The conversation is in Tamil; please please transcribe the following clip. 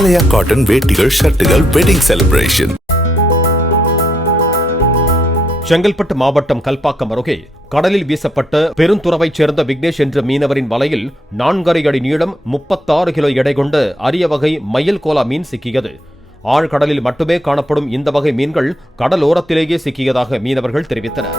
ஆலயா காட்டன் வேட்டிகள் ஷர்ட்டுகள் வெட்டிங் செலிப்ரேஷன் செங்கல்பட்டு மாவட்டம் கல்பாக்கம் அருகே கடலில் வீசப்பட்ட பெருந்துறவைச் சேர்ந்த விக்னேஷ் என்ற மீனவரின் வலையில் நான்கரை அடி நீளம் முப்பத்தாறு கிலோ எடை கொண்ட அரிய வகை மயில் கோலா மீன் சிக்கியது. ஆழ்கடலில் மட்டுமே காணப்படும் இந்த வகை மீன்கள் கடலோரத்திலேயே சிக்கியதாக மீனவர்கள் தெரிவித்தனர்.